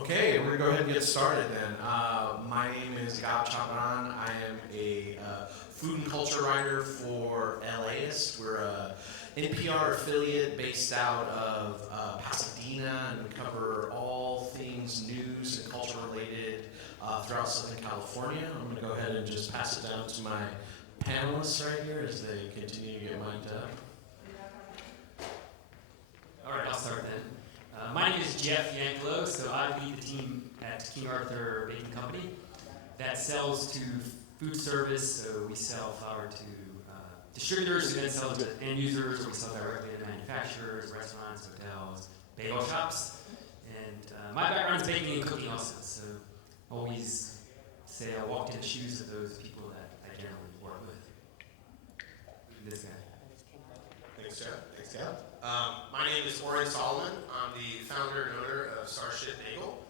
Okay, we're gonna go ahead and get started then. My name is Gab Chabrán. I am a food and culture writer for LAist. We're a NPR affiliate based out of Pasadena, and we cover all things news and culture related throughout Southern California. I'm gonna go ahead and just pass it down to my panelists right here as they continue to get mic'd up. All right, I'll start then. My name is Yankellow, so I lead the team at King Arthur Baking Company that sells to food service. So we sell flour to distributors who then sell to end users, or we sell directly to manufacturers, restaurants, hotels, bagel shops. And my background is baking and cooking also, so always say I walked in the shoes of those people that I generally work with. This guy. Thanks, Jeff. My name is Oren, Salomon. I'm the founder and owner of Starship Bagel.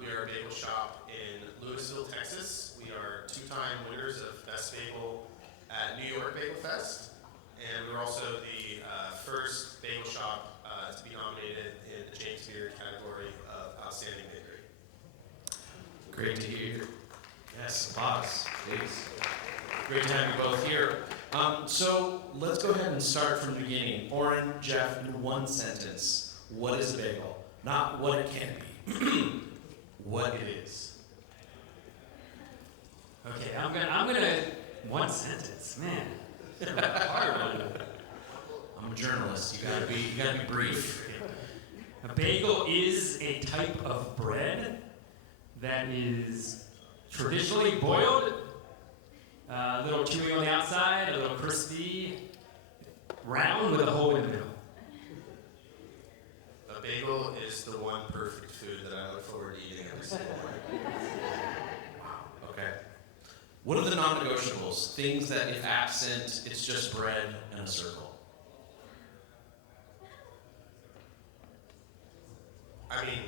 We are a bagel shop in Louisville, Texas. We are two-time winners of Best Bagel at New York BagelFest. And we're also the first bagel shop to be nominated in the James Beard category of Outstanding Bakery. Great to hear. Yes, applause, please. Great to have you both here. So let's go ahead and start from the beginning. Oren, Jeff, in one sentence, what is a bagel? Not what it can be, what it is. Okay, I'm gonna one sentence, man. Hard one. I'm a journalist. You gotta be brief. A bagel is a type of bread that is traditionally boiled. A little chewy on the outside, a little crispy, round with a hole in the middle. A bagel is the one perfect food that I look forward to eating every single morning. Wow. Okay. What are the non-negotiables? Things that, if absent, it's just bread and a circle. I mean,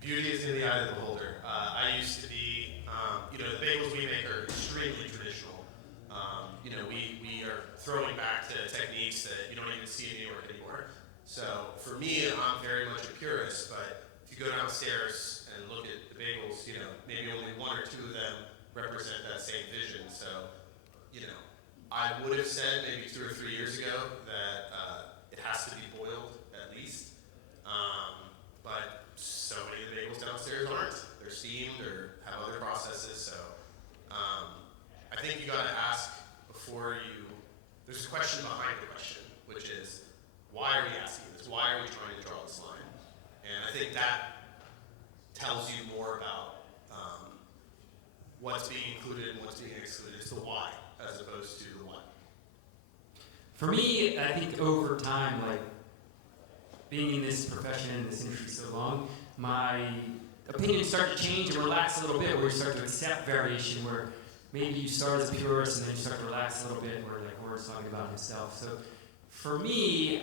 beauty is in the eye of the beholder. I used to be, the bagels we make are extremely traditional. We are throwing back to techniques that you don't even see in New York anymore. So for me, I'm very much a purist, but if you go downstairs and look at the bagels, maybe only one or two of them represent that same vision. So, I would have said maybe 2 or 3 years ago that it has to be boiled at least. But so many of the bagels downstairs aren't. They're steamed or have other processes. So I think you got to ask before there's a question behind the question, which is, why are we asking this? Why are we trying to draw this line? And I think that tells you more about what's being included and what's being excluded. It's the why as opposed to the what. For me, I think over time, being in this profession, in this industry so long, my opinions start to change and relax a little bit, where you start to accept variation, where maybe you start as a purist and then you start to relax a little bit, where Oren's talking about himself. So for me,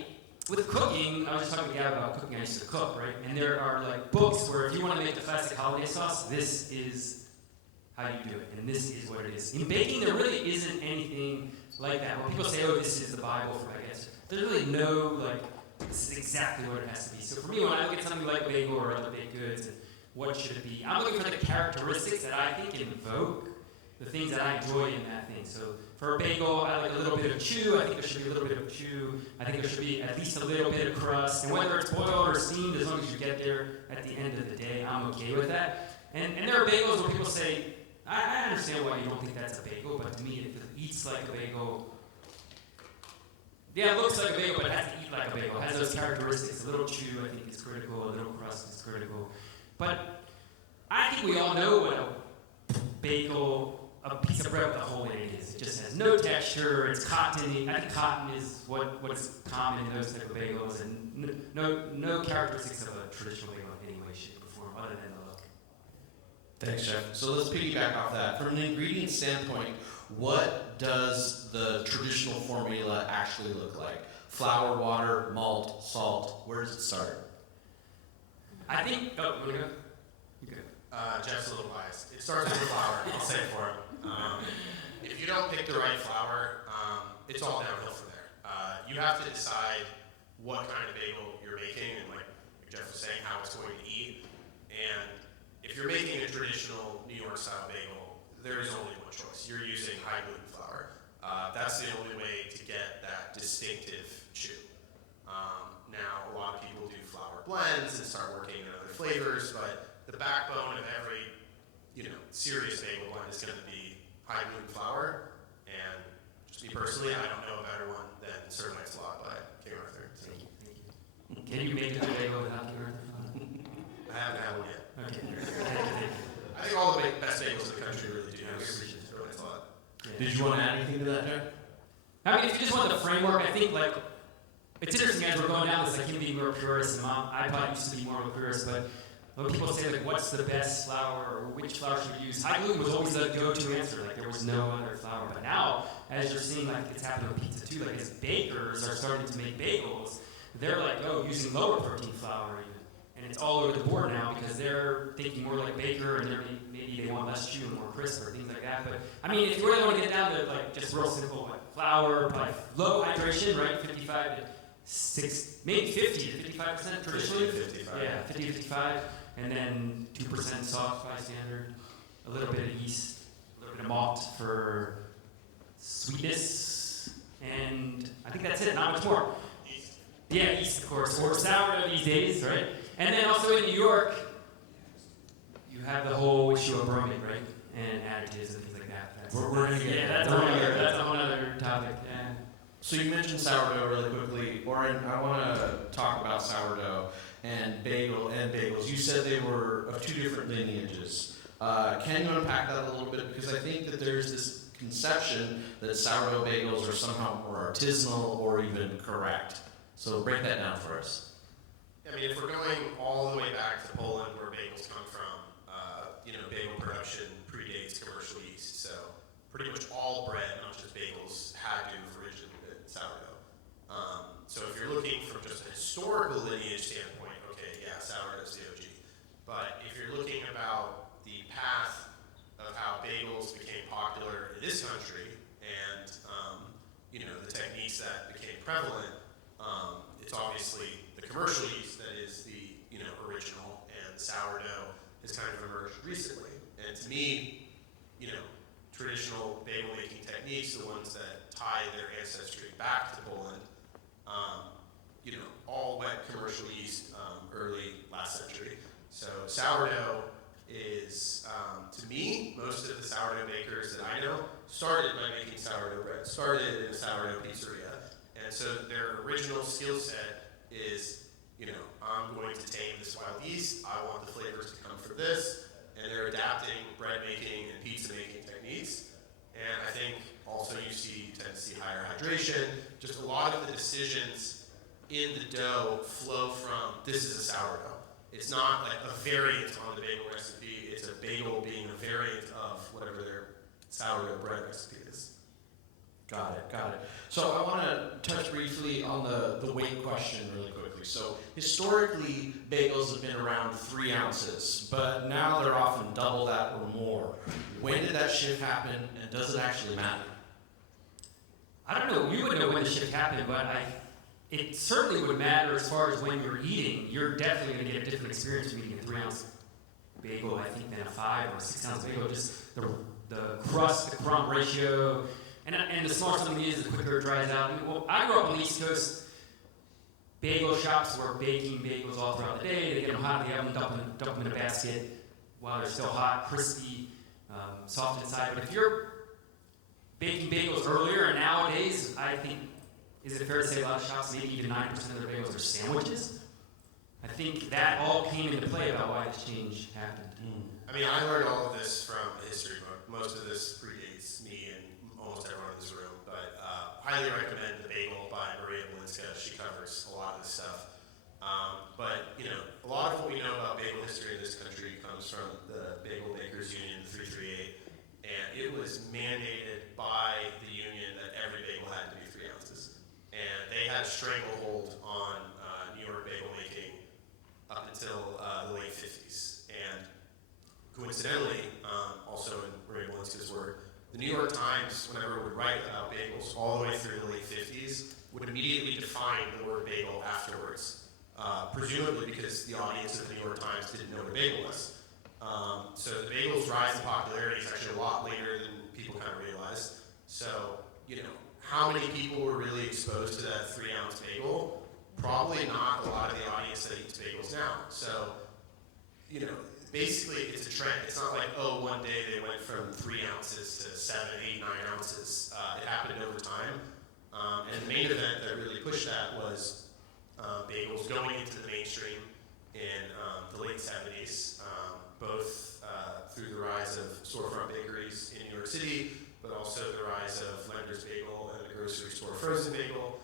with cooking, I was just talking to Gab about cooking. I used to cook, right? And there are books where if you want to make the classic holiday sauce, this is how you do it, and this is what it is. In baking, there really isn't anything like that. When people say, oh, this is the Bible for baguettes, there's really no, this is exactly what it has to be. So for me, when I look at something like bagel or other baked goods, and what should it be, I'm looking for the characteristics that I think invoke the things that I enjoy in that thing. So for a bagel, I like a little bit of chew. I think there should be a little bit of chew. I think there should be at least a little bit of crust. And whether it's boiled or steamed, as long as you get there at the end of the day, I'm okay with that. And there are bagels where people say, I understand why you don't think that's a bagel, but to me, if it eats like a bagel, yeah, it looks like a bagel, but it has to eat like a bagel. It has those characteristics. A little chew, I think, is critical. A little crust is critical. But I think we all know what a bagel, a piece of bread with a hole in it is. It just has no texture. It's cottony. I think cotton is what's common in those type of bagels, and no characteristics of a traditional bagel in any way, shape, or form, other than the look. Thanks, Jeff. So let's piggyback off that. From an ingredient standpoint, what does the traditional formula actually look like? Flour, water, malt, salt. Where does it start? I think. Oh, you wanna go? You go. Jeff's a little biased. It starts with flour. I'll say it for him. If you don't pick the right flour, it's all downhill from there. You have to decide what kind of bagel you're making, and like Jeff was saying, how it's going to eat. And you're making a traditional New York style bagel, there is only one choice. You're using high gluten flour. That's the only way to get that distinctive chew. Now, a lot of people do flour blends and start working in other flavors, but the backbone of every, serious bagel blend is going to be high gluten flour. And just me personally, I don't know a better one than Sir Lancelot by King Arthur. So. Thank you. Can you make a good bagel without King Arthur? I haven't had one yet. Okay. I think all the best bagels in the country really do. Sir Lancelot. Yeah. Did you want to add anything to that, Jack? I mean, if you just want the framework, I think it's interesting as we're going down this, him being more purist, and I probably used to be more of a purist, but when people say what's the best flour or which flour should we use, high gluten was always the go-to answer. There was no other flour. But now, as you're seeing, it's happening with pizza too. As bakers are starting to make bagels, they're using lower protein flour even, and it's all over the board now because they're thinking more like baker, and maybe they want less chew and more crisp or things like that. But I mean, if you really want to get down to just real simple, flour, probably low hydration, right, 55 to 6, maybe 50 to 55% traditionally. 55. Yeah, 50 to 55. And then 2% soft by standard, a little bit of yeast, a little bit of malt for sweetness, and I think that's it, not much more. Yeast. Yeah, yeast, of course, or sourdough these days, right? And then also in New York, you have the whole issue of bromate, right? And additives and things like that. We're gonna get that's a whole other topic. Yeah. So you mentioned sourdough really quickly. Oren, I want to talk about sourdough and bagels. You said they were of two different lineages. Can you unpack that a little bit? Because I think that there's this conception that sourdough bagels are somehow more artisanal or even correct. So break that down for us. I mean, if we're going all the way back to Poland, where bagels come from, bagel production predates commercial yeast. So pretty much all bread, not just bagels, had to have originally been sourdough. So if you're looking from just a historical lineage standpoint, okay, yeah, sourdough's the OG. But if you're looking about the path of how bagels became popular in this country and, the techniques that became prevalent, it's obviously the commercial yeast that is the, original, and sourdough has kind of emerged recently. And to me, traditional bagel making techniques, the ones that tie their ancestry back to Poland, all wet commercial yeast, early last century. So sourdough is, to me, most of the sourdough bakers that I know started by making sourdough bread, started in a sourdough pizzeria. And so their original skill set is, I'm going to tame this wild yeast, I want the flavors to come from this, and they're adapting bread making and pizza making techniques. And I think also you tend to see higher hydration, just a lot of the decisions in the dough flow from, this is a sourdough. It's not like a variant on the bagel recipe, it's a bagel being a variant of whatever their sourdough bread recipe is. Got it. So I want to touch briefly on the weight question really quickly. So historically, bagels have been around 3 ounces, but now they're often double that or more. When did that shift happen, and does it actually matter? I don't know. We would know when the shift happened, but it certainly would matter as far as when you're eating. You're definitely going to get a different experience from eating a 3-ounce bagel, I think, than a 5 or 6-ounce bagel. Just the crust, the crumb ratio, and the smaller something is, the quicker it dries out. I grew up on the East Coast. Bagel shops were baking bagels all throughout the day. They get them hot in the oven, dump them in a basket while they're still hot, crispy, soft inside. But if you're baking bagels earlier, and nowadays, I think, is it fair to say a lot of shops, maybe even 9% of their bagels are sandwiches? I think that all came into play about why this change happened. I mean, I learned all of this from a history book. Most of this predates me and almost everyone in this room, but highly recommend The Bagel by Maria Bolinska. She covers a lot of this stuff. But, a lot of what we know about bagel history in this country comes from the Bagel Bakers Union, 338, and it was mandated by the union that every bagel had to be 3 ounces. And they had a stranglehold on New York bagel making up until the late 50s. And coincidentally, also in Maria Bolinska's work, the New York Times, whenever it would write about bagels all the way through the late 50s, would immediately define the word bagel afterwards, presumably because the audience of the New York Times didn't know what a bagel was. So the bagel's rise in popularity is actually a lot later than people kind of realize. So, how many people were really exposed to that 3-ounce bagel? Probably not a lot of the audience that eats bagels now. So, basically it's a trend. It's not like, one day they went from 3 ounces to 7, 8, 9 ounces. It happened over time. And the main event that really pushed that was bagels going into the mainstream in the late 70s, both through the rise of storefront bakeries in New York City, but also the rise of Lender's Bagel and the grocery store frozen bagel.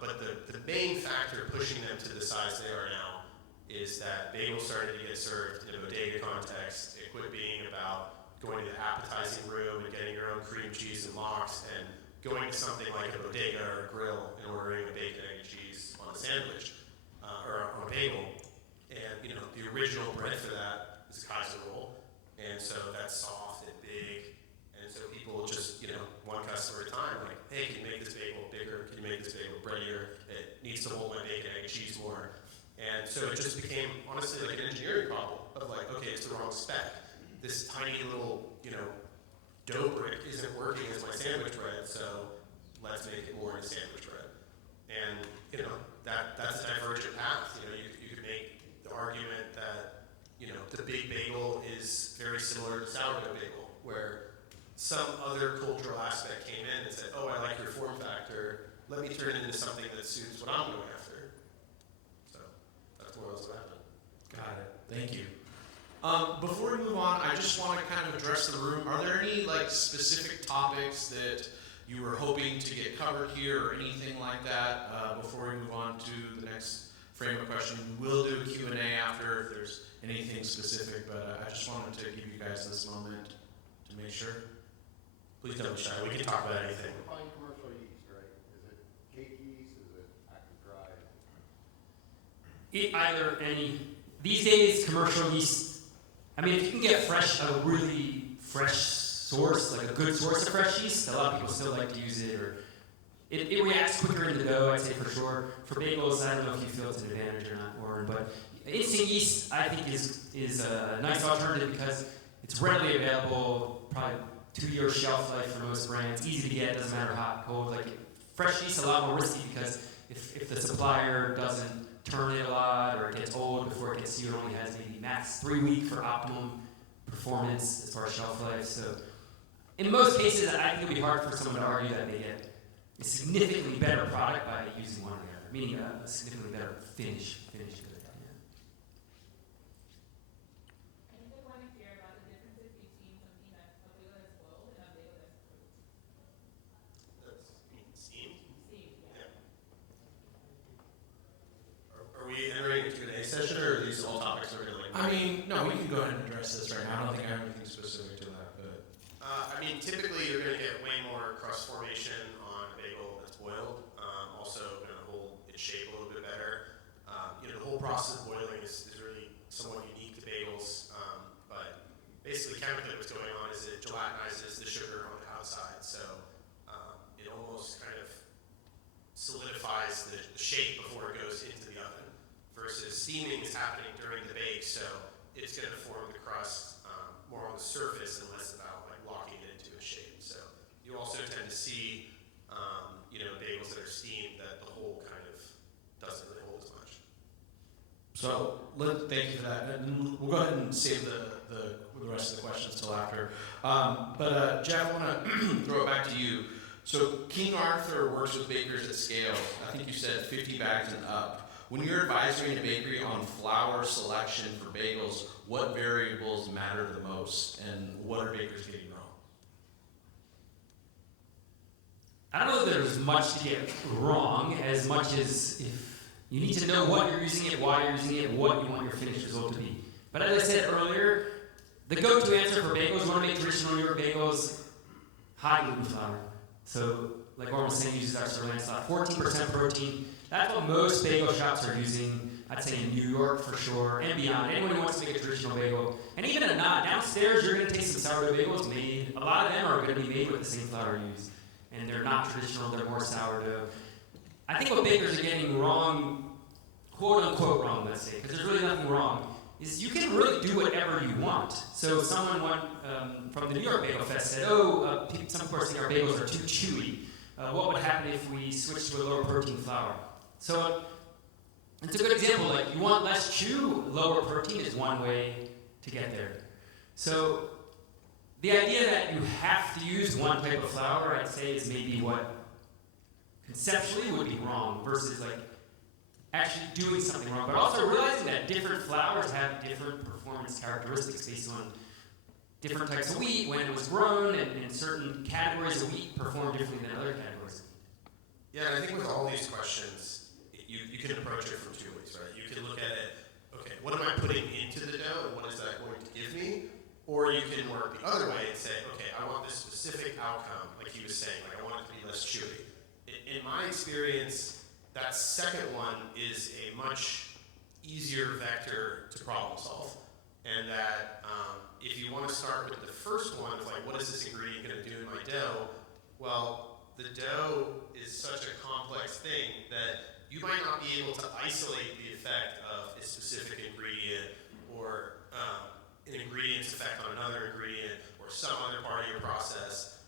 But the main factor pushing them to the size they are now is that bagels started to get served in a bodega context. It quit being about going to the appetizing room and getting your own cream cheese and lox and going to something like a bodega or a grill and ordering a bacon, egg, and cheese on a sandwich or on a bagel. And the original bread for that is a Kaiser roll, and so that's soft and big. And so people just, one customer at a time, like, hey, can you make this bagel bigger? Can you make this bagel breadier? It needs to hold my bacon, egg, and cheese more. And so it just became, honestly, like an engineering problem of like, okay, it's the wrong spec. This tiny little, dough brick isn't working as my sandwich bread, so let's make it more into sandwich bread. And, that's a divergent path. You could make the argument that, the big bagel is very similar to sourdough bagel, where some other cultural aspect came in and said, oh, I like your form factor, let me turn it into something that suits what I'm going after. So that's more or less what happened. Got it. Thank you. Before we move on, I just want to kind of address the room. Are there any specific topics that you were hoping to get covered here or anything like that before we move on to the next frame of question? We will do a Q&A after if there's anything specific, but I just wanted to give you guys this moment to make sure. Please don't be shy. We can talk about anything. Refined commercial yeast, right? Is it cake yeast? Is it active dry? These days, commercial yeast, if you can get a really fresh source, like a good source of fresh yeast, a lot of people still like to use it, or it reacts quicker in the dough, I'd say for sure. For bagels, I don't know if you feel it's an advantage or not, Oren, but instant yeast, I think, is a nice alternative because it's readily available, probably 2-year shelf life for most brands, easy to get, doesn't matter hot, cold. Like fresh yeast is a lot more risky because if the supplier doesn't turn it a lot or it gets old before it gets to you, it only has maybe max 3 weeks for optimum performance as far as shelf life. So in most cases, I think it would be hard for someone to argue that they get a significantly better product by using one or the other, meaning a significantly better finish good. Anybody want to hear about the differences between something that's a bagel that's boiled and a bagel that's cooked? That's steamed? Steamed, yeah. Are we entering a Q&A session, or are these all topics we're going to No, we can go ahead and address this right now. I don't think I have anything specific to that, but typically you're going to get way more crust formation on a bagel that's boiled. Also going to hold its shape a little bit better. The whole process of boiling is really somewhat unique to bagels, but basically chemically what's going on is it gelatinizes the sugar on the outside, so it almost kind of solidifies the shape before it goes into the oven, versus steaming is happening during the bake, so it's going to form the crust more on the surface and less about locking it into a shape. So you also tend to see bagels that are steamed that the whole kind of doesn't really hold as much. so thank you for that. And we'll go ahead and save the rest of the questions till after. But Jeff, I want to throw it back to you. So King Arthur works with bakers at scale. I think you said 50 bags and up. When you're advising a bakery on flour selection for bagels, what variables matter the most, and what are bakers getting wrong? I don't know that there's much to get wrong as much as if you need to know what you're using it, why you're using it, what you want your finished result to be. But as I said earlier, the go-to answer for bagels, you want to make traditional New York bagels, high gluten flour. So, like Oren was saying, uses our Sirloin stock, 14% protein. That's what most bagel shops are using, I'd say in New York for sure, and beyond. Anyone who wants to make a traditional bagel, and even a not, downstairs you're going to taste some sourdough bagels made. A lot of them are going to be made with the same flour used. And they're not traditional, they're more sourdough. I think what bakers are getting wrong, quote unquote wrong, let's say, because there's really nothing wrong, is you can really do whatever you want. So someone from the New York BagelFest said, some people are saying our bagels are too chewy. What would happen if we switched to a lower protein flour? So it's a good example. Like, you want less chew, lower protein is one way to get there. So the idea that you have to use one type of flour, I'd say, is maybe what conceptually would be wrong versus like actually doing something wrong. But also realizing that different flours have different performance characteristics based on different types of wheat, when it was grown, and certain categories of wheat perform differently than other categories. Yeah, and I think with all these questions, you can approach it from two ways, right? You can look at it, okay, what am I putting into the dough, and what is that going to give me? Or you can work the other way and say, okay, I want this specific outcome, like he was saying, like I want it to be less chewy. In my experience, that second one is a much easier vector to problem solve. And that if you want to start with the first one of like, what is this ingredient going to do in my dough? Well, the dough is such a complex thing that you might not be able to isolate the effect of a specific ingredient or an ingredient's effect on another ingredient or some other part of your process.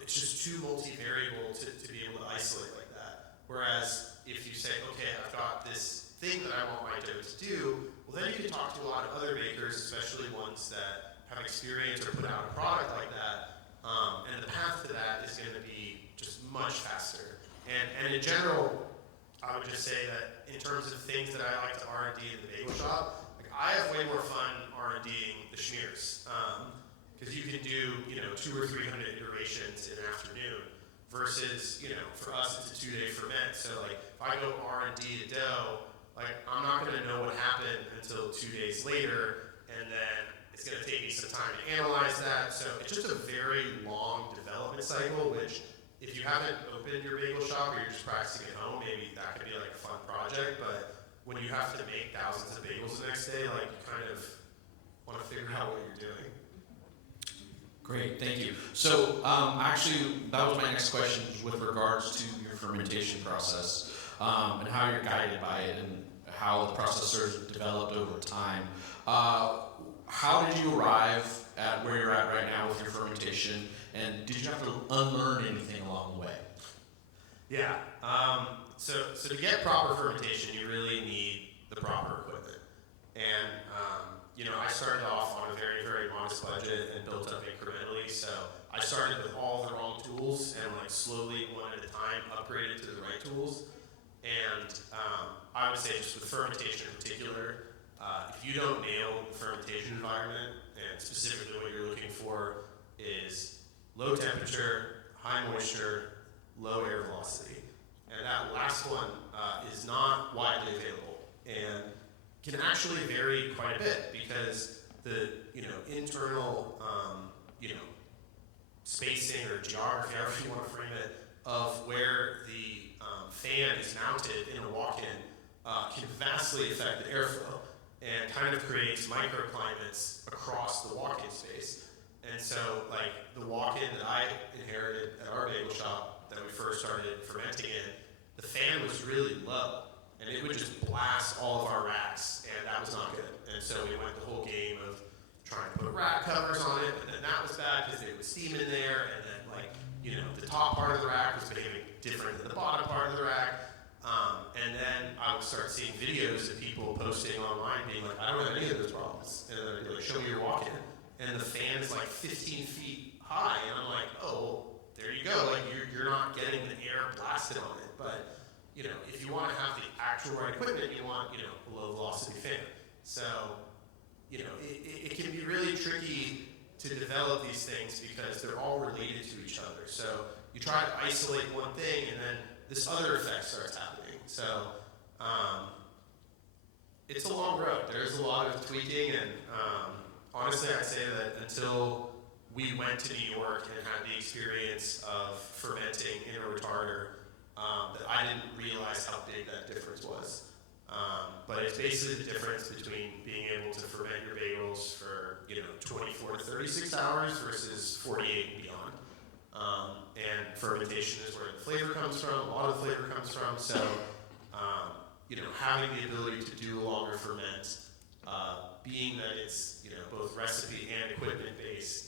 It's just too multivariable to be able to isolate like that. Whereas if you say, okay, I've got this thing that I want my dough to do, well then you can talk to a lot of other bakers, especially ones that have experience or put out a product like that, and the path to that is going to be just much faster. And in general, I would just say that in terms of things that I like to R&D in the bagel shop, like I have way more fun R&Ding the schmears, because you can do 200 or 300 iterations in an afternoon. Versus, for us it's a 2-day ferment. So like if I go R&D a dough, like I'm not going to know what happened until 2 days later, and then it's going to take me some time to analyze that. So it's just a very long development cycle, which if you haven't opened your bagel shop or you're just practicing at home, maybe that could be like a fun project. But when you have to make thousands of bagels the next day, like you kind of want to figure out what you're doing. Great, thank you. So actually, that was my next question with regards to your fermentation process and how you're guided by it and how the processors developed over time. How did you arrive at where you're at right now with your fermentation, and did you have to unlearn anything along the way? Yeah, so to get proper fermentation, you really need the proper equipment. And I started off on a very, very modest budget and built up incrementally. So I started with all the wrong tools and like slowly, one at a time, upgraded to the right tools. And I would say just with fermentation in particular, if you don't nail the fermentation environment, and specifically what you're looking for is low temperature, high moisture, low air velocity. And that last one is not widely available and can actually vary quite a bit because the internal spacing or geography, however you want to frame it, of where the fan is mounted in a walk-in can vastly affect the airflow and kind of creates microclimates across the walk-in space. And so, like the walk-in that I inherited at our bagel shop that we first started fermenting in, the fan was really low. And it would just blast all of our racks, and that was not good. And so we went the whole game of trying to put rack covers on it, but then that was bad because there was steam in there, and then the top part of the rack was behaving different than the bottom part of the rack. And then I would start seeing videos of people posting online being like, I don't have any of those problems. And then they'd be like, show me your walk-in. And the fan is like 15 feet high, and I'm like, oh, well, there you go. Like you're not getting the air blasted on it, but if you want to have the actual right equipment, you want, a low velocity fan. So, it can be really tricky to develop these things because they're all related to each other. So you try to isolate one thing and then this other effect starts happening. So, it's a long road. There's a lot of tweaking and, honestly, I'd say that until we went to New York and had the experience of fermenting in a retarder, that I didn't realize how big that difference was. But it's basically the difference between being able to ferment your bagels for 24 to 36 hours versus 48 and beyond. And fermentation is where the flavor comes from. A lot of the flavor comes from. So having the ability to do a longer ferment being that it's both recipe and equipment based,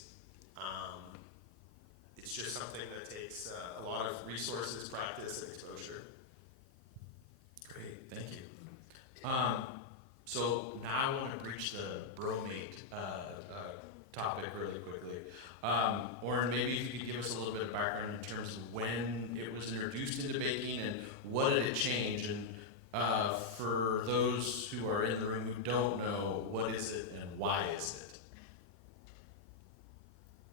it's just something that takes a lot of resources, practice, and exposure. Great, thank you. So now I want to breach the bromate topic really quickly. Oren, maybe if you could give us a little bit of background in terms of when it was introduced into baking and what did it change, and for those who are in the room who don't know, what is it and why is it?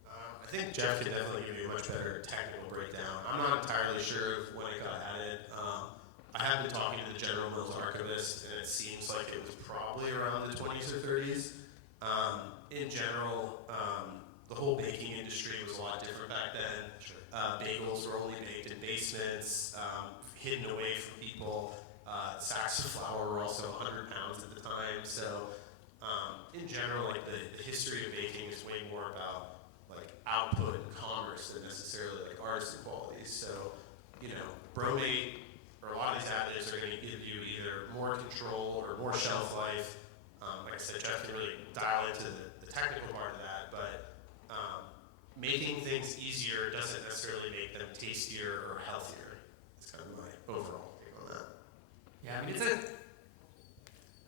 I think Jeff can definitely give you a much better technical breakdown. I'm not entirely sure of when it got added. I have been talking to the General Mills archivist, and it seems like it was probably around the 20s or 30s. In general, the whole baking industry was a lot different back then. Sure. Bagels were only baked in basements, hidden away from people. Sacks of flour were also 100 pounds at the time. So, in general, like the history of baking is way more about like output and commerce than necessarily like artisan qualities. So, bromate or a lot of these additives are going to give you either more control or more shelf life. Like I said, Jeff can really dial into the technical part of that, but making things easier doesn't necessarily make them tastier or healthier. It's kind of my overall take on that. Yeah, I mean, it's a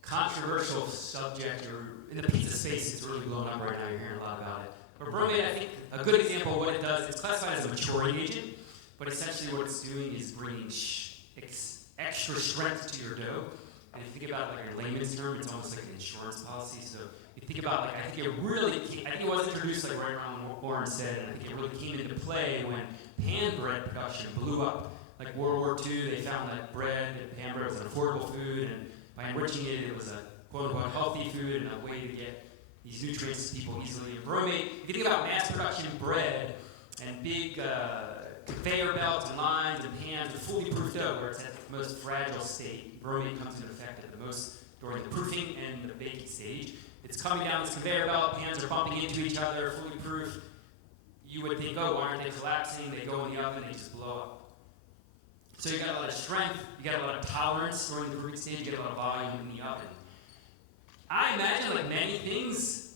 controversial subject, or in the pizza space, it's really blown up right now. You're hearing a lot about it. But bromate, I think, a good example of what it does, it's classified as a maturing agent, but essentially what it's doing is bringing extra strength to your dough. And if you think about it like your layman's term, it's almost like an insurance policy. So you think about like, I think it was introduced like right around what Oren said, and I think it really came into play when pan bread production blew up. Like World War II, they found that pan bread was an affordable food, and by enriching it, it was a quote-unquote healthy food and a way to get these nutrients to people easily. And bromate, if you think about mass production bread and big conveyor belts and lines and pans with fully proofed dough where it's at the most fragile state, bromate comes into effect at the most during the proofing and the baking stage. It's coming down this conveyor belt, pans are bumping into each other, fully proof. You would think, oh, why aren't they collapsing? They go in the oven, they just blow up. So you got a lot of strength, you got a lot of tolerance during the proofing stage, you get a lot of volume in the oven. I imagine, like many things,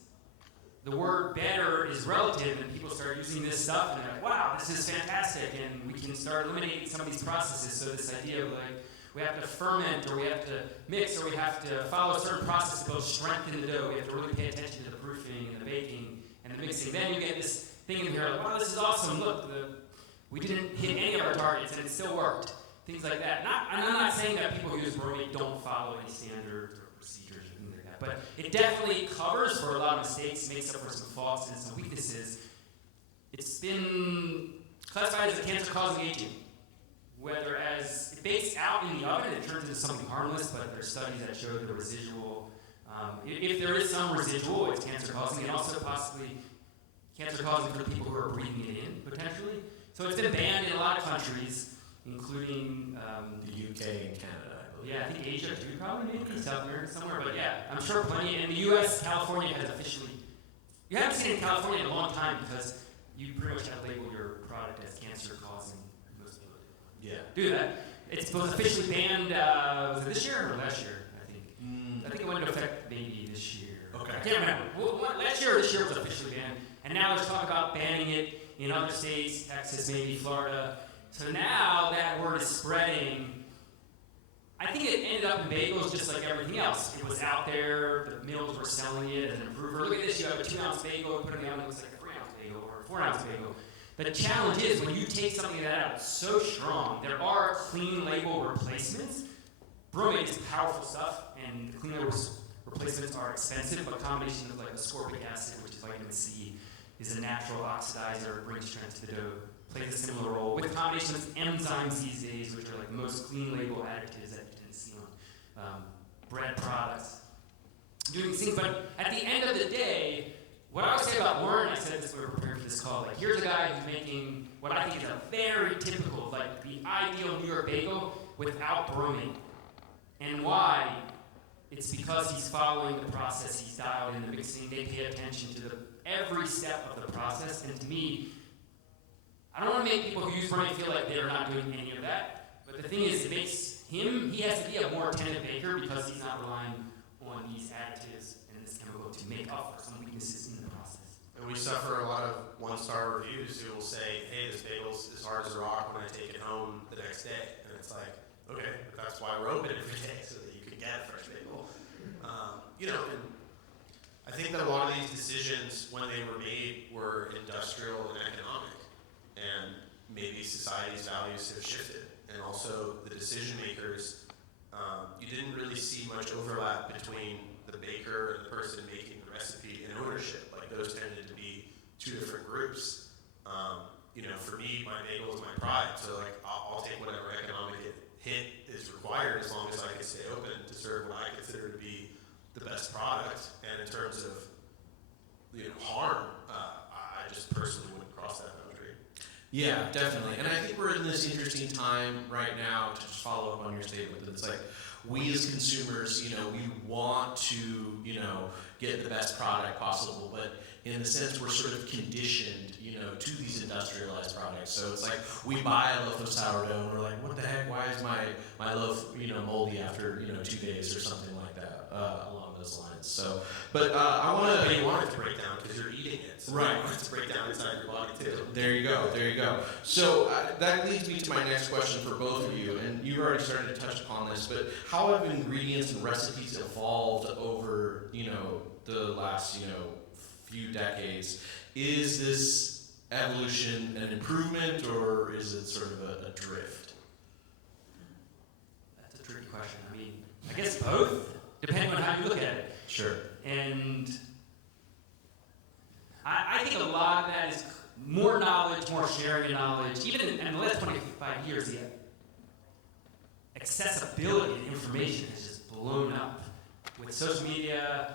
the word better is relative, and people start using this stuff, and they're like, wow, this is fantastic, and we can start eliminating some of these processes. So this idea of like, we have to ferment, or we have to mix, or we have to follow a certain process to build strength in the dough. We have to really pay attention to the proofing and the baking and the mixing. Then you get this thing in here like, wow, this is awesome. Look, we didn't hit any of our targets, and it still worked. Things like that. I'm not saying that people who use bromate don't follow any standards or procedures or things like that, but it definitely covers for a lot of mistakes, makes up for some faults and some weaknesses. It's been classified as a cancer-causing agent. Whether as it bakes out in the oven, it turns into something harmless, but there's studies that show the residual. If there is some residual, it's cancer-causing, and also possibly cancer-causing for people who are breathing it in, potentially. So it's been banned in a lot of countries, including The UK and Canada, I believe. yeah, I think Asia too, probably, maybe South America somewhere. But yeah, I'm sure plenty. In the U.S., California has officially. You haven't seen it in California in a long time because you pretty much have to label your product as cancer-causing. Most people Yeah. do that. It's both officially banned. Was it this year or last year? I think it went into effect maybe this year. Okay. I can't remember. Last year or this year was officially banned, and now there's talk about banning it in other states, Texas, maybe Florida. So now that word is spreading. I think it ended up in bagels just like everything else. It was out there, the mills were selling it as an improver. Look at this, you have a 2-ounce bagel, put it in the oven, it looks like a 3-ounce bagel or a 4-ounce bagel. The challenge is when you take something like that out so strong, there are clean label replacements. Bromate is powerful stuff, and the clean label replacements are expensive, but a combination of like ascorbic acid, which is vitamin C, is a natural oxidizer, brings strength to the dough, plays a similar role, with a combination of enzymes these days, which are like the most clean label additives that you tend to see on bread products. Doing these things, but at the end of the day, what I would say about Oren, I said this when we were preparing for this call, like here's a guy who's making what I think is a very typical, like the ideal New York bagel without bromate. And why? It's because he's following the process, he's dialed in the mixing, they pay attention to every step of the process, and to me, I don't want to make people who use bromate feel like they're not doing any of that, but the thing is, it makes him, he has to be a more attentive baker because he's not relying on these additives and this chemical make up for some weaknesses in the process. And we suffer a lot of one-star reviews who will say, hey, this bagel's as hard as a rock when I take it home the next day. And it's like, okay, but that's why we're open every day, so that you can get a fresh bagel. And I think that a lot of these decisions, when they were made, were industrial and economic. And maybe society's values have shifted. And also the decision makers, you didn't really see much overlap between the baker and the person making the recipe and ownership. Like those tended to be two different groups. For me, my bagel is my pride. So like I'll take whatever economic hit is required as long as I can stay open to serve what I consider to be the best product. And in terms of harm, I just personally wouldn't cross that boundary. Yeah, definitely. And I think we're in this interesting time right now to just follow up on your statement. It's like we as consumers, we want to, get the best product possible, but in the sense we're sort of conditioned, to these industrialized products. So it's like we buy a loaf of sourdough and we're like, what the heck? Why is my loaf, moldy after 2 days or something like that along those lines? So, but I want But you want it to break down because you're eating it. So right. You want it to break down inside your body too. There you go. So that leads me to my next question for both of you, and you've already started to touch upon this, but how have ingredients and recipes evolved over, the last, few decades? Is this evolution an improvement, or is it sort of a drift? That's a tricky question. I mean, I guess both, depending on how you look at it. Sure. And I think a lot of that is more knowledge, more sharing of knowledge. Even in the last 25 years, the accessibility of information has just blown up. With social media,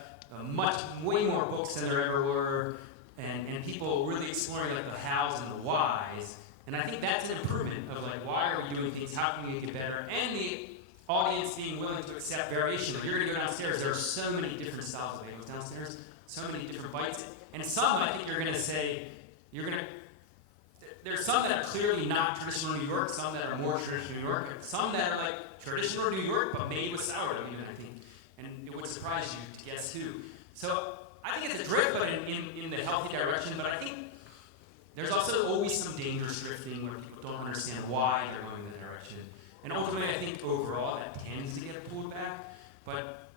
way more books than there ever were, and people really exploring like the hows and the whys. And I think that's an improvement of like, why are we doing things? How can we make it better? And the audience being willing to accept variation. Like, you're going to go downstairs, there are so many different styles of bagels downstairs, so many different bites. And some, I think you're going to say, there's some that are clearly not traditional New York, some that are more traditional New York, and some that are like traditional New York, but made with sourdough even, I think. And it would surprise you to guess who. So I think it's a drift, but in the healthy direction. But I think there's also always some dangerous drifting where people don't understand why they're going in that direction. And ultimately, I think overall that tends to get pulled back. But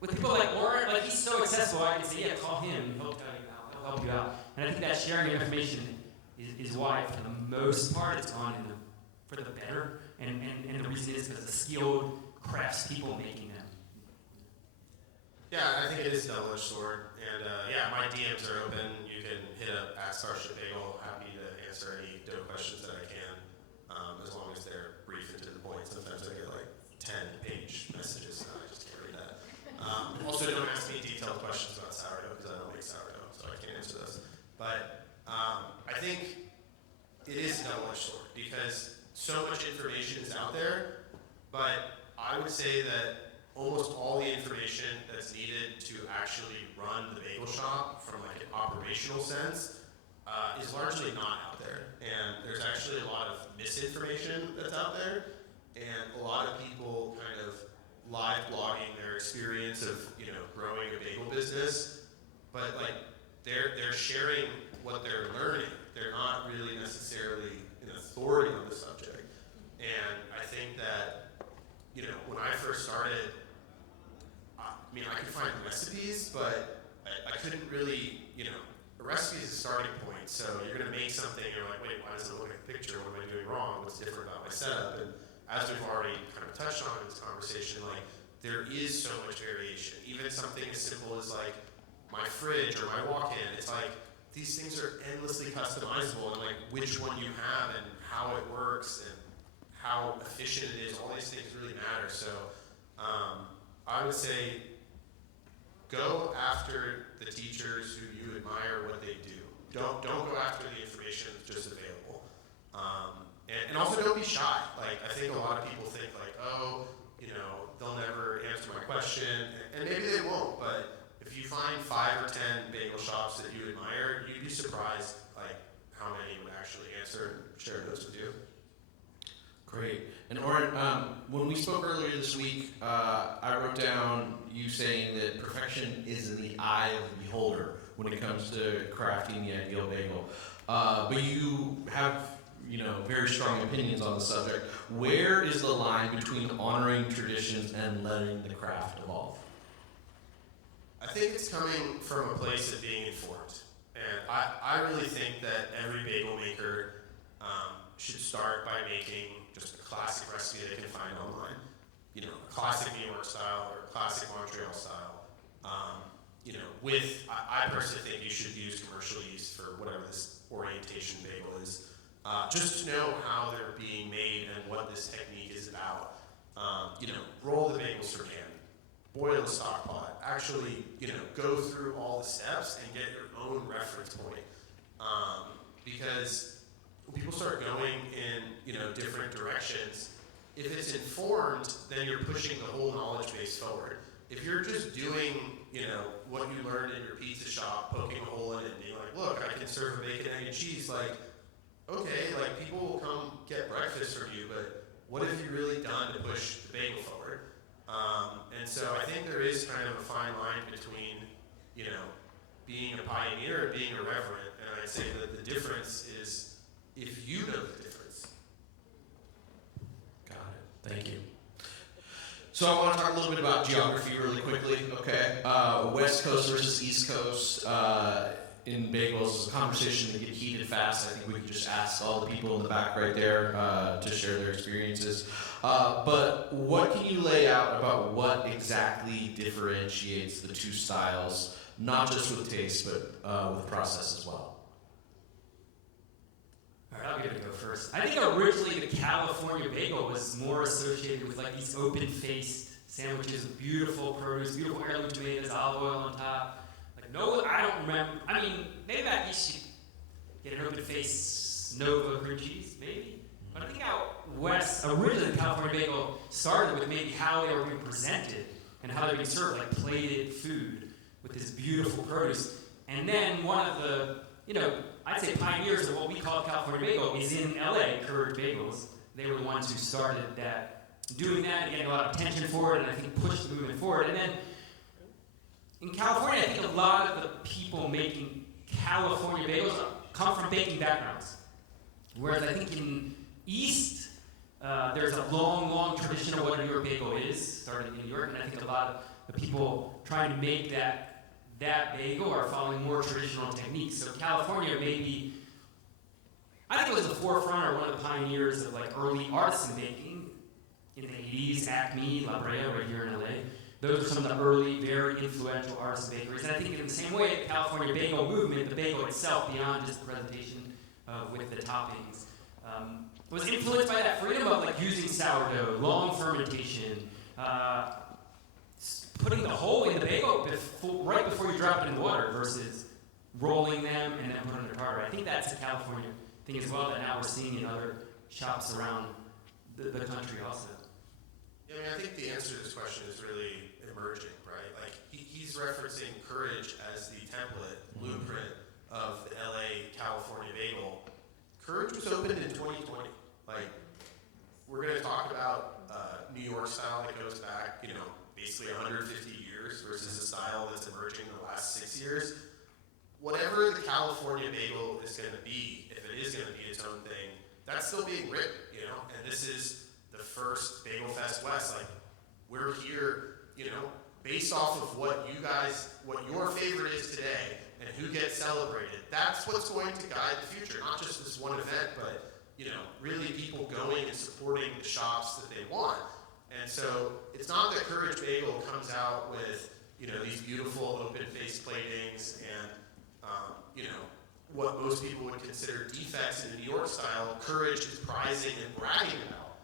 with people like Oren, like he's so accessible, I can say, yeah, call him, he'll tell you out, he'll help you out. And I think that sharing of information is why, for the most part, it's gone for the better. And the reason is because the skilled craftspeople making them. Yeah, I think it is a double-edged sword. And my DMs are open. You can hit up @StarshipBagel. Happy to answer any dope questions that I can, as long as they're brief and to the point. Sometimes I get like 10-page messages, and I just can't read that. Also, don't ask me detailed questions about sourdough because I don't make sourdough, so I can't answer those. But I think it is a double-edged sword because so much information is out there, but I would say that almost all the information that's needed to actually run the bagel shop from like an operational sense is largely not out there. And there's actually a lot of misinformation that's out there, and a lot of people kind of live blogging their experience of growing a bagel business, but like they're sharing what they're learning. They're not really necessarily an authority on the subject. And I think that when I first started, I could find recipes, but I couldn't really, a recipe is a starting point. So you're going to make something, and you're like, wait, why doesn't it look like a picture? What am I doing wrong? What's different about my setup? And as we've already kind of touched on in this conversation, like, there is so much variation. Even something as simple as like my fridge or my walk-in, it's like, these things are endlessly customizable, and like which one you have and how it works and how efficient it is, all these things really matter. So I would say go after the teachers who you admire what they do. Don't go after the information that's just available. And also don't be shy. Like, I think a lot of people think like, oh, they'll never answer my question, and maybe they won't, but if you find 5 or 10 bagel shops that you admire, you'd be surprised like how many would actually answer and share those with you. Great. And Oren, when we spoke earlier this week, I wrote down you saying that perfection is in the eye of the beholder when it comes to crafting the ideal bagel. But you have, very strong opinions on the subject. Where is the line between honoring traditions and letting the craft evolve? I think it's coming from a place of being informed. And I really think that every bagel maker should start by making just a classic recipe they can find online. A classic New York style or a classic Montreal style. I personally think you should use commercial yeast for whatever this orientation bagel is. Just to know how they're being made and what this technique is about. Roll the bagels for candy, boil the stock pot, actually, go through all the steps and get your own reference point. Because when people start going in, different directions, if it's informed, then you're pushing the whole knowledge base forward. If you're just doing, what you learned in your pizza shop, poking a hole in it and being like, look, I can serve a bacon, egg, and cheese, okay, people will come get breakfast from you, but what have you really done to push the bagel forward? And so I think there is kind of a fine line between, being a pioneer and being irreverent, and I'd say that the difference is if you know the difference. Got it. Thank you. So I want to talk a little bit about geography really quickly, okay? West Coast versus East Coast in bagels is a conversation that get heated fast. I think we could just ask all the people in the back right there to share their experiences. But what can you lay out about what exactly differentiates the two styles, not just with taste, but with process as well? All right, I'll give it a go first. I think originally the California bagel was more associated with these open-faced sandwiches with beautiful produce, beautiful heirloom tomatoes, olive oil on top. I don't remember. I mean, maybe I should get an open-faced Nova cream cheese, maybe. But I think out west, originally the California bagel started with maybe how they were being presented and how they were being served, like plated food with this beautiful produce. And then one of the, I'd say pioneers of what we call California bagel is in LA, Courage Bagels. They were the ones who started doing that and getting a lot of attention for it, and I think pushed the movement forward. And then in California, I think a lot of the people making California bagels come from baking backgrounds. Whereas I think in East, there's a long, long tradition of what a New York bagel is, starting in New York, and I think a lot of the people trying to make that bagel are following more traditional techniques. So California maybe, I think it was the forefront or one of the pioneers of early artisan baking in the 80s, Acme, La Brea, right here in LA. Those are some of the early, very influential artisan bakeries. And I think in the same way, the California bagel movement, the bagel itself, beyond just the presentation with the toppings, was influenced by that freedom of using sourdough, long fermentation, putting the hole in the bagel right before you drop it in the water versus rolling them and then putting it in the tartar. I think that's a California thing as well that now we're seeing in other shops around the country also. Yeah, I think the answer to this question is really emerging, right? He's referencing Courage as the template, blueprint of the LA California bagel. Courage was opened in 2020. We're going to talk about New York style that goes back, basically 150 years versus a style that's emerging in the last 6 years. Whatever the California bagel is going to be, if it is going to be its own thing, that's still being written, and this is the first BagelFest West. We're here, based off of what your favorite is today and who gets celebrated. That's what's going to guide the future, not just this one event, but, really people going and supporting the shops that they want. And so it's not that Courage Bagel comes out with, these beautiful open-faced platings and, what most people would consider defects in the New York style. Courage is prizing and bragging about.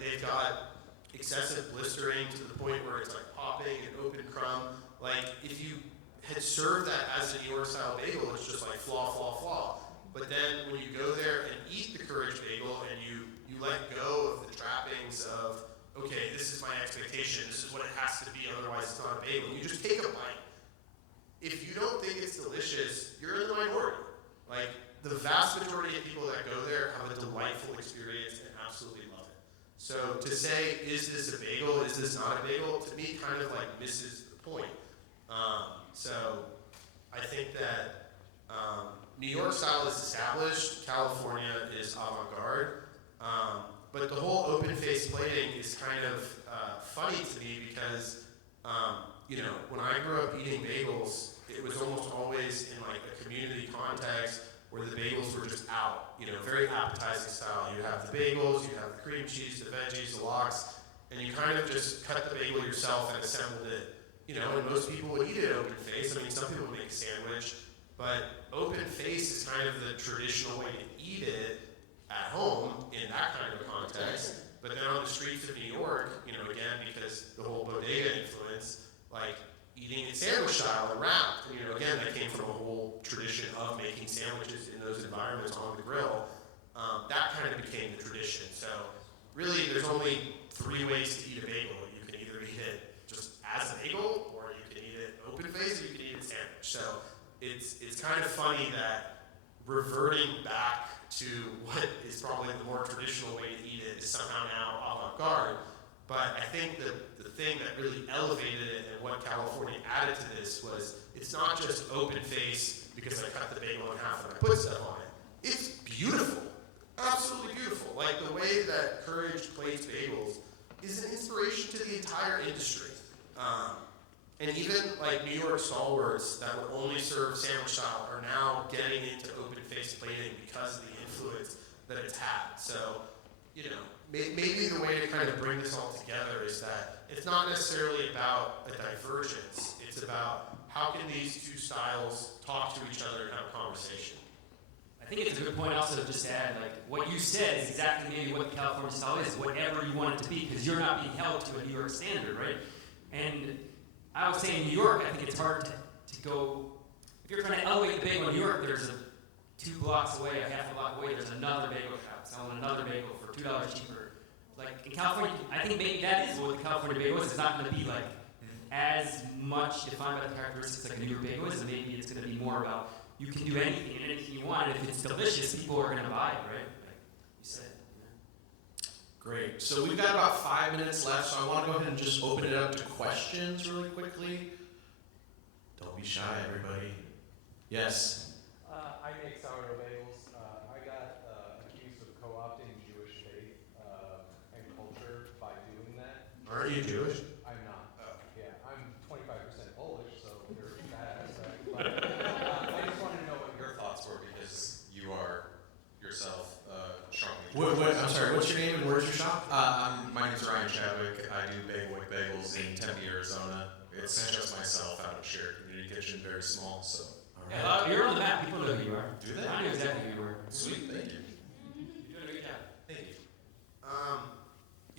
They've got excessive blistering to the point where it's popping and open crumb. If you had served that as a New York style bagel, it's just flaw, flaw, flaw. But then when you go there and eat the Courage Bagel and you let go of the trappings of, okay, this is my expectation, this is what it has to be, otherwise it's not a bagel. You just take a bite. If you don't think it's delicious, you're in the minority. The vast majority of people that go there have a delightful experience and absolutely love it. So to say, is this a bagel, is this not a bagel, to me kind of like misses the point. So I think that New York style is established, California is avant-garde, but the whole open-faced plating is kind of funny to me because, you know, when I grew up eating bagels, it was almost always in like a community context where the bagels were just out, you know, very appetizing style. You have the bagels, you have the cream cheese, the veggies, the lox, and you kind of just cut the bagel yourself and assembled it. You know, and most people would eat it open face. I mean, some people would make a sandwich, but open face is kind of the traditional way to eat it at home in that kind of a context. But then on the streets of New York, you know, again, because the whole bodega influence, like eating it sandwich style and wrapped. And, you know, again, that came from a whole tradition of making sandwiches in those environments on the grill. That kind of became the tradition. So really, there's only 3 ways to eat a bagel. You can either eat it just as a bagel, or you can eat it open face, or you can eat it sandwich. So it's kind of funny that reverting back to what is probably the more traditional way to eat it is somehow now avant-garde. But I think the thing that really elevated it and what California added to this was it's not just open face because I cut the bagel in half and I put stuff on it. It's beautiful. Absolutely beautiful. Like the way that Courage plates bagels is an inspiration to the entire industry. And even like New York stalwarts that would only serve sandwich style are now getting into open-faced plating because of the influence that it's had. So, you know, maybe the way to kind of bring this all together is that it's not necessarily about a divergence. It's about how can these two styles talk to each other and have a conversation. I think it's a good point also just to add, like, what you said is exactly maybe what the California style is, whatever you want it to be, because you're not being held to a New York standard, right? And I would say in New York, I think it's hard to go, if you're trying to elevate the bagel in New York, there's 2 blocks away, a half a block away, there's another bagel shop selling another bagel for $2 cheaper. Like in California, I think maybe that is what the California bagel is. It's not going to be like as much defined by the characteristics like a New York bagel is, and maybe it's going to be more about you can do anything and anything you want. If it's delicious, people are going to buy it, right? Like you said. Great. So we've got about 5 minutes left, so I want to go ahead and just open it up to questions really quickly. Don't be shy, everybody. Yes. I make sourdough bagels. I got accused of co-opting Jewish faith and culture by doing that. Aren't you Jewish? I'm not. Oh. Yeah, I'm 25% Polish, so there's that aspect. But I just wanted to know what your thoughts were because you are yourself strongly. I'm sorry, what's your name and where's your shop? My name's Ryan Chadwick. I do Bagels in Tempe, Arizona. It's just myself out of shared community kitchen, very small, so. Yeah, you're on the map. People know who you are. Do they? I know exactly who you are. Sweet, thank you. You're doing a good job. Thank you.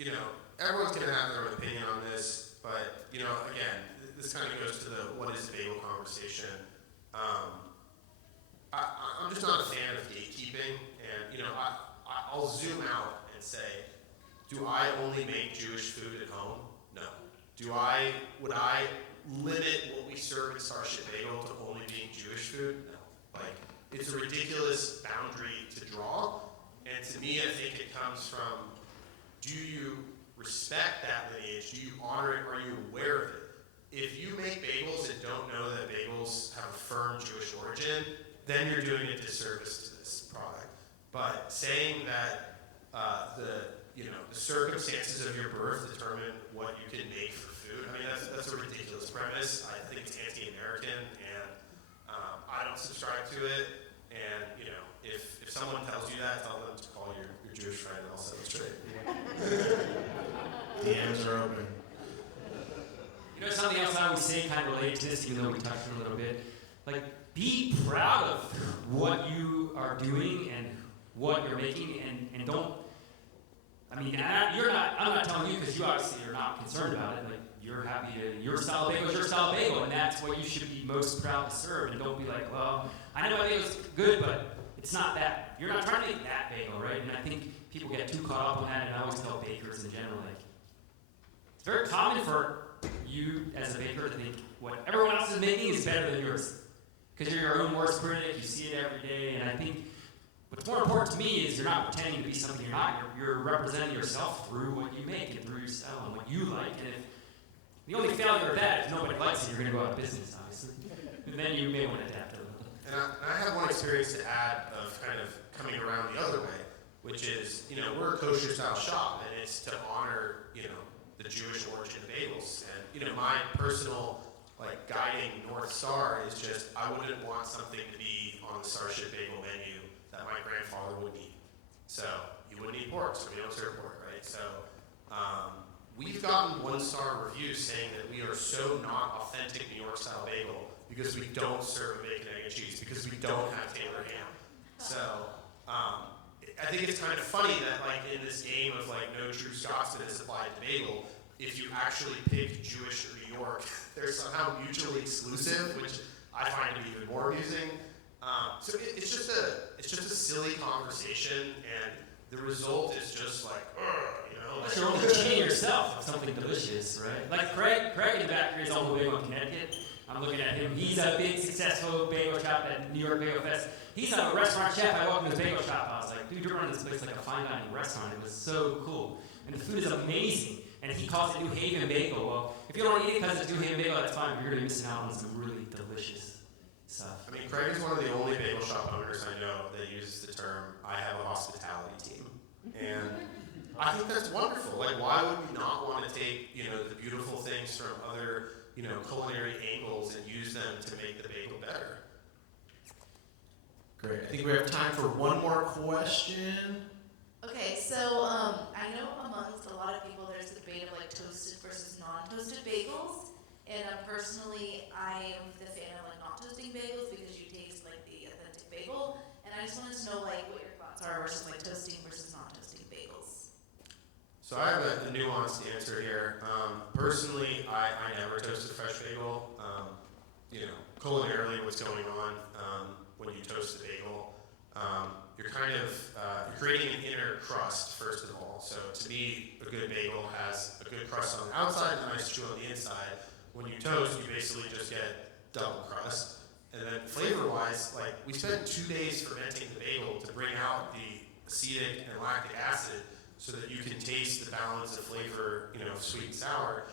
You know, everyone's going to have their own opinion on this, but, you know, again, this kind of goes to the what is a bagel conversation. I'm just not a fan of gatekeeping, and, you know, I'll zoom out and say, do I only make Jewish food at home? No. Would I limit what we serve at Starship Bagel to only being Jewish food? No. Like, it's a ridiculous boundary to draw, and to me, I think it comes from, do you respect that lineage? Do you honor it? Are you aware of it? If you make bagels and don't know that bagels have a firm Jewish origin, then you're doing a disservice to this product. But saying that the circumstances of your birth determine what you can make for food, I mean, that's a ridiculous premise. I think it's anti-American, and I don't subscribe to it. And, you know, if someone tells you that, tell them to call your Jewish friend and I'll set it straight. DMs are open. You know, something else I always say kind of related to this, even though we touched on it a little bit. Like, be proud of what you are doing and what you're making, and don't. I mean, I'm not telling you because you obviously are not concerned about it. Like, you're happy to, your style bagel is your style bagel, and that's what you should be most proud to serve. And don't be like, well, I know my bagel's good, but it's not that. You're not trying to make that bagel, right? And I think people get too caught up on that, and I always tell bakers in general, like, it's very common for you as a baker to think what everyone else is making is better than yours. Because you're your own worst critic, you see it every day, and I think What's more important to me is you're not pretending to be something you're not. You're representing yourself through what you make and through your style and what you like. And if the only failure of that is nobody likes it, you're going to go out of business, obviously. And then you may want to adapt a little. And I have one experience to add of kind of coming around the other way, which is, we're a kosher style shop, and it's to honor, the Jewish origin of bagels. And, my personal, guiding North Star is just, I wouldn't want something to be on the Starship Bagel menu that my grandfather would eat. So, you wouldn't eat pork, so we don't serve pork, right? So, we've gotten 1-star reviews saying that we are so not authentic New York style bagel because we don't serve a bacon, egg, and cheese, because we don't have Taylor ham. So, I think it's kind of funny that, in this game of, no true Scotsman is applied to bagel, if you actually pick Jewish or New York, they're somehow mutually exclusive, which I find to be even more amusing. So it's just a silly conversation, and the result is just You're only cheating yourself of something delicious, right? Like Craig in the back here is on the bagel in Connecticut. I'm looking at him. He's a big, successful bagel shop at New York BagelFest. He's a restaurant chef. I walked in his bagel shop. I was like, dude, you're running this place like a fine dining restaurant. It was so cool. And the food is amazing. And he calls it New Haven Bagel. Well, if you don't want to eat it because it's New Haven Bagel, that's fine. But you're going to be missing out on some really delicious stuff. I mean, Craig is one of the only bagel shop owners I know that uses the term, I have a hospitality team. And I think that's wonderful. Why would we not want to take, the beautiful things from other, culinary angles and use them to make the bagel better? Great. I think we have time for one more question. Okay, so I know amongst a lot of people there's a debate of toasted versus non-toasted bagels, and personally I am the fan of not toasting bagels because you taste the authentic bagel, and I just wanted to know what your thoughts are versus toasting versus non-toasting bagels. So I have a nuanced answer here. Personally, I never toast a fresh bagel. Culinarily, what's going on when you toast a bagel? You're kind of you're creating an inner crust, first of all. So to me, a good bagel has a good crust on the outside and a nice chew on the inside. When you toast, you basically just get double crust. And then flavor-wise, we spent 2 days fermenting the bagel to bring out the acetic and lactic acid so that you can taste the balance of flavor, sweet and sour,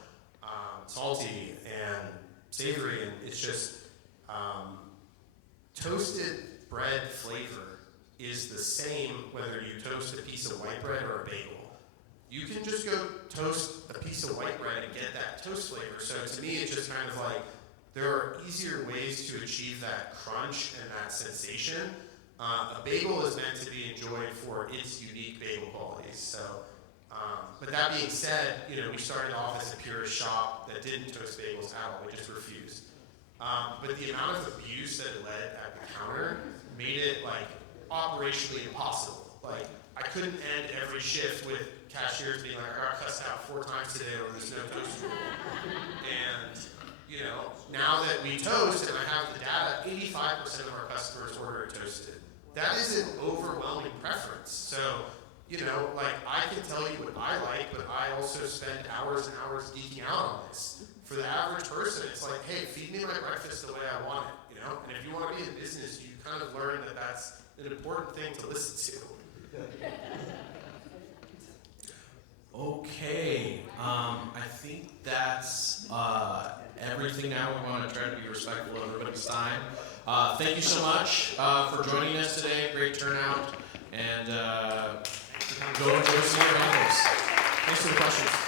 salty and savory, and it's just toasted bread flavor is the same whether you toast a piece of white bread or a bagel. You can just go toast a piece of white bread and get that toast flavor. So to me, it's just kind of there are easier ways to achieve that crunch and that sensation. A bagel is meant to be enjoyed for its unique bagel qualities. So, but that being said, we started off as a purist shop that didn't toast bagels at all. We just refused. But the amount of abuse that it led at the counter made it operationally impossible. I couldn't end every shift with cashiers being I got cussed out 4 times today over this no toast rule. And now that we toast and I have the data, 85% of our customers order it toasted. That is an overwhelming preference. So, I can tell you what I like, but I also spend hours and hours geeking out on this. For the average person, it's hey, feed me my breakfast the way I want it, And if you want to be in business, you kind of learn that that's an important thing to listen to. Okay, I think that's everything now. We want to try to be respectful of everybody's time. Thank you so much for joining us today. Great turnout. And go see your bagels. Thanks for the questions.